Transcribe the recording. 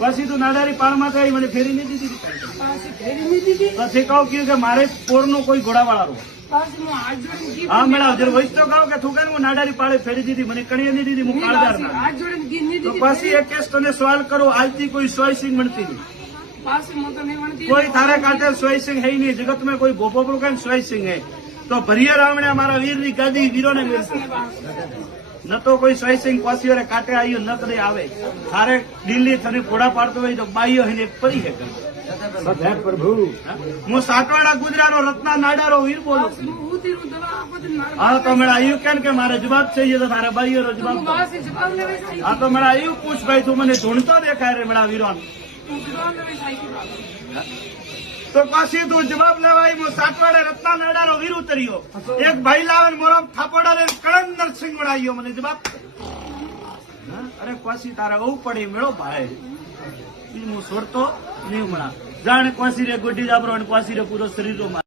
પછી તું નાડારી પાળમાં થઈ મને ફેરી નહીં દીધી પછી કહું કે મારે પોરનો કોઈ ઘોડાવાળા હા મેળા જયારે વૈસ તો કહો કે તું કે હું નાડારી પાળે ફેરી દીધી મને કણીએ નહીં દીધી હું કાળદાર તો પછી એક કેસ તને સવાલ કરો આજથી કોઈ સોયસિંગ મળતી નહીં કોઈ તારે કાંઠે સોયસિંગ હે નહીં જગત में कोई गोपो पर कहीं सोयसिंग है तो भरिया रावणे हमारा वीर ની ગાદી વીરો ને ન તો કોઈ સોયસિંગ કોસીઓરે કાંઠે આવ્યો ન કદે આવે તારે દિલ્હી થને ઘોડા પાડતો હોય તો બાઈઓ હેને પડી હે પ્રભુ હું સાતવાડા ગુજરાતનો રત્ના નાડારો વીર બોલું હા તો મેળા આવ્યું કેમ કે મારે જવાબ चाहिए તો તારે બાઈઓ નો જવાબ હા તો મેળા આવ્યું પૂછ ભાઈ તું મને ઢૂંઢતો દેખાય રે મેળા વીરો તો પાછી તું જવાબ લેવાય હું સાતવાડે રત્ના નાડાનો વીર ઉતર્યો એક ભાઈ લાવે મોરો થાપોડા ને કળંદર સિંહ વળાયો મને જવાબ અરે પાછી તારા બહુ પડી મેળો ભાઈ હું છોડતો નહીં મળા જાણે કોસી રે ગોડી જાબરો અને કોસી રે પૂરો શરીર